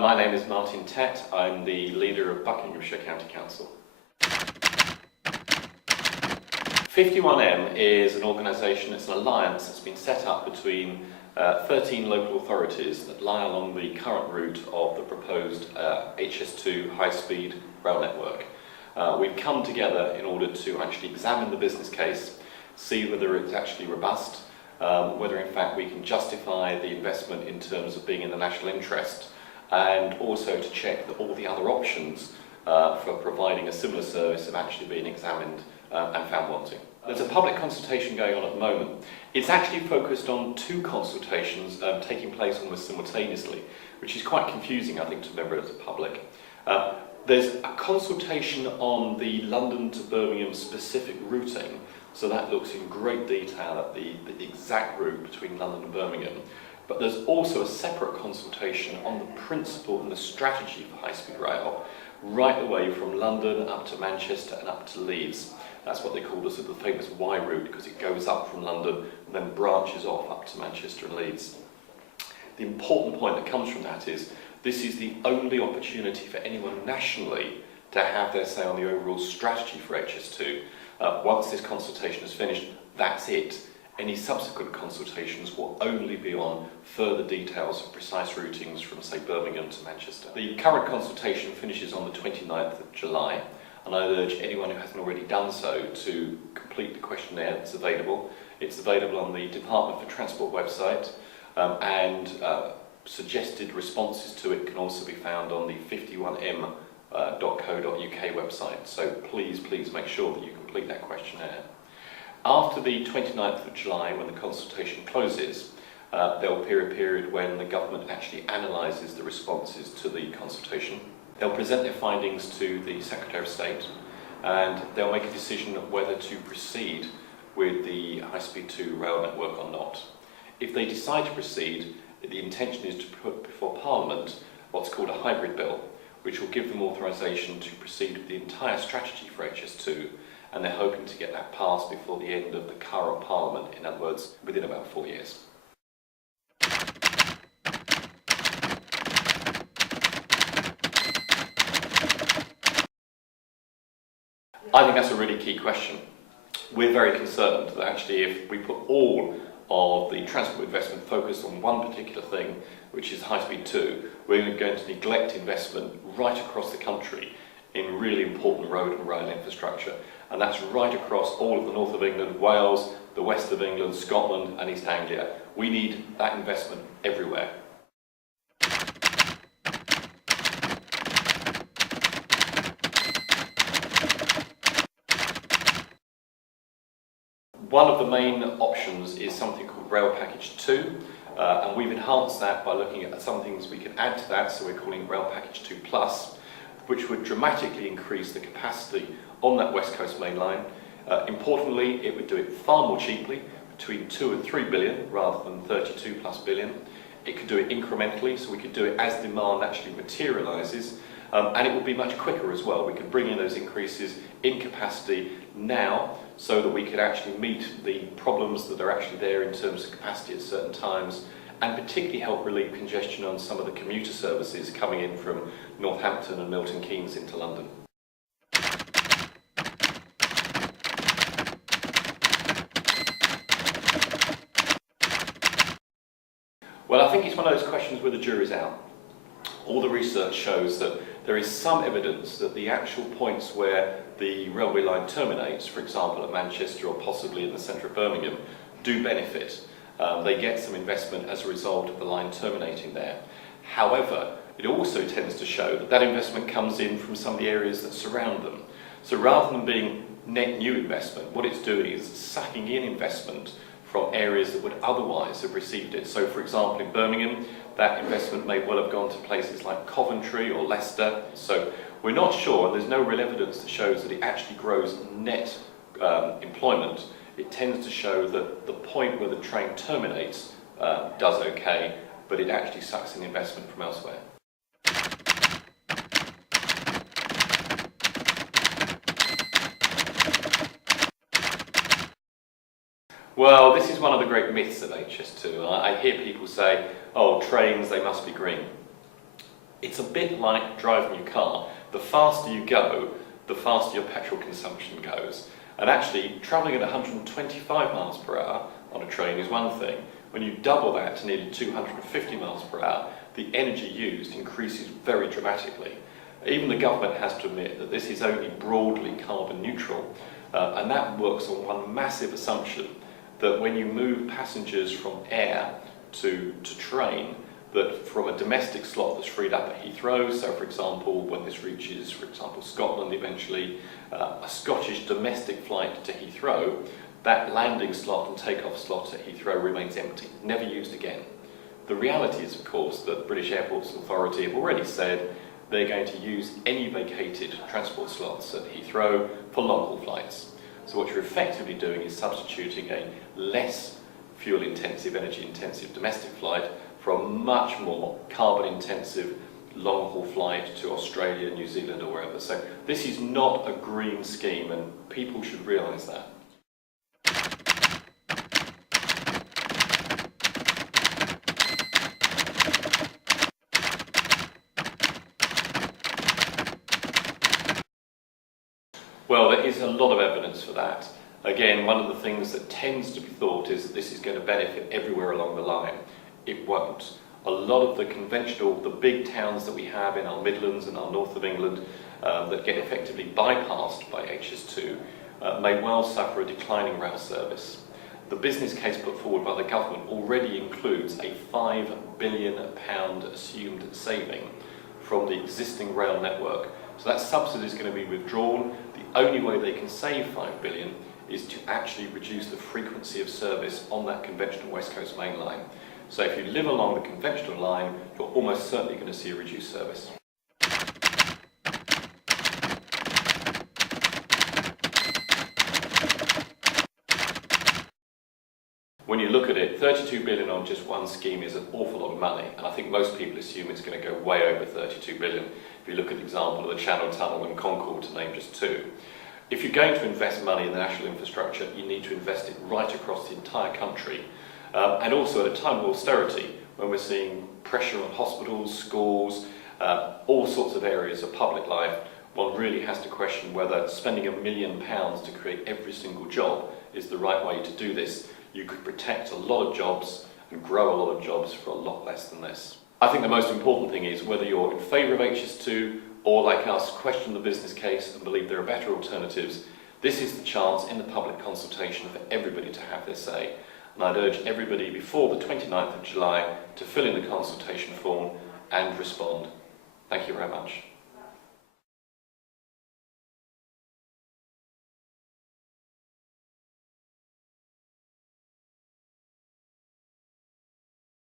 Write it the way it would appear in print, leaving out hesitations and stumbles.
My name is Martin Tett. I'm the leader of Buckinghamshire County Council. 51M is an organisation, it's an alliance that's been set up between 13 local authorities that lie along the current route of the proposed HS2 high-speed rail network. We've come together in order to actually examine the business case, see whether it's actually robust, whether in fact we can justify the investment in terms of being in the national interest, and also to check that all the other options for providing a similar service have actually been examined and found wanting. There's a public consultation going on at the moment. It's actually focused on two consultations taking place almost simultaneously, which is quite confusing, I think, to members of the public. There's a consultation on the London to Birmingham specific routing, so that looks in great detail at the exact route between London and Birmingham. But there's also a separate consultation on the principle and the strategy for high-speed rail, right the way from London up to Manchester and up to Leeds. That's what they call the sort of famous Y route, because it goes up from London and then branches off up to Manchester and Leeds. The important point that comes from that is this is the only opportunity for anyone nationally to have their say on the overall strategy for HS2. Once this consultation is finished, that's it. Any subsequent consultations will only be on further details of precise routings from, say, Birmingham to Manchester. The current consultation finishes on the 29th of July, and I urge anyone who hasn't already done so to complete the questionnaire that's available. It's available on the Department for Transport website, and suggested responses to it can also be found on the 51m.co.uk website. So please make sure that you complete that questionnaire. After the 29th of July, when the consultation closes, there will be a period when the government actually analyses the responses to the consultation. They'll present their findings to the Secretary of State, and they'll make a decision of whether to proceed with the high-speed 2 rail network or not. If they decide to proceed, the intention is to put before Parliament what's called a hybrid bill, which will give them authorisation to proceed with the entire strategy for HS2, and they're hoping to get that passed before the end of the current Parliament, in other words, within about 4 years. I think that's a really key question. We're very concerned that actually if we put all of the transport investment focused on one particular thing, which is high-speed 2, we're going to neglect investment right across the country in really important road and rail infrastructure. And that's right across all of the north of England, Wales, the west of England, Scotland and East Anglia. We need that investment everywhere. One of the main options is something called Rail Package 2, and we've enhanced that by looking at some things we can add to that, so we're calling Rail Package 2 Plus, which would dramatically increase the capacity on that West Coast main line. Importantly, it would do it far more cheaply, between 2 and 3 billion rather than 32 plus billion. It could do it incrementally, so we could do it as demand actually materialises, and it would be much quicker as well. We could bring in those increases in capacity now, so that we could actually meet the problems that are actually there in terms of capacity at certain times, and particularly help relieve congestion on some of the commuter services coming in from Northampton and Milton Keynes into London. Well, I think it's one of those questions where the jury's out. All the research shows that there is some evidence that the actual points where the railway line terminates, for example at Manchester or possibly in the centre of Birmingham, do benefit. They get some investment as a result of the line terminating there. However, it also tends to show that that investment comes in from some of the areas that surround them. So rather than being net new investment, what it's doing is sucking in investment from areas that would otherwise have received it. So for example in Birmingham, that investment may well have gone to places like Coventry or Leicester. So we're not sure, and there's no real evidence that shows that it actually grows net employment. It tends to show that the point where the train terminates does okay, but it actually sucks in investment from elsewhere. Well, this is one of the great myths of HS2. I hear people say, oh, trains, they must be green. It's a bit like driving your car. The faster you go, the faster your petrol consumption goes. And actually, travelling at 125 miles per hour on a train is one thing. When you double that to nearly 250 miles per hour, the energy used increases very dramatically. Even the government has to admit that this is only broadly carbon neutral, and that works on one massive assumption, that when you move passengers from air to train, that from a domestic slot that's freed up at Heathrow, so for example, when this reaches, for example, Scotland eventually, a Scottish domestic flight to Heathrow, that landing slot and takeoff slot at Heathrow remains empty, never used again. The reality is, of course, that the British Airports Authority have already said they're going to use any vacated transport slots at Heathrow for long-haul flights. So what you're effectively doing is substituting a less fuel-intensive, energy-intensive domestic flight for a much more carbon-intensive long-haul flight to Australia, New Zealand or wherever. So this is not a green scheme, and people should realise that. Well, there is a lot of evidence for that. Again, one of the things that tends to be thought is that this is going to benefit everywhere along the line. It won't. A lot of the conventional, the big towns that we have in our Midlands and our north of England that get effectively bypassed by HS2 may well suffer a declining rail service. The business case put forward by the government already includes a £5 billion assumed saving from the existing rail network. So that subsidy is going to be withdrawn. The only way they can save £5 billion is to actually reduce the frequency of service on that conventional West Coast main line. So if you live along the conventional line, you're almost certainly going to see a reduced service. When you look at it, 32 billion on just one scheme is an awful lot of money, and I think most people assume it's going to go way over 32 billion. If you look at the example of the Channel Tunnel and Concord, to name just two. If you're going to invest money in the national infrastructure, you need to invest it right across the entire country. And also at a time of austerity, when we're seeing pressure on hospitals, schools, all sorts of areas of public life, one really has to question whether spending £1 million to create every single job is the right way to do this. You could protect a lot of jobs and grow a lot of jobs for a lot less than this. I think the most important thing is whether you're in favour of HS2 or, like us, question the business case and believe there are better alternatives, this is the chance in the public consultation for everybody to have their say. And I'd urge everybody before the 29th of July to fill in the consultation form and respond. Thank you very much.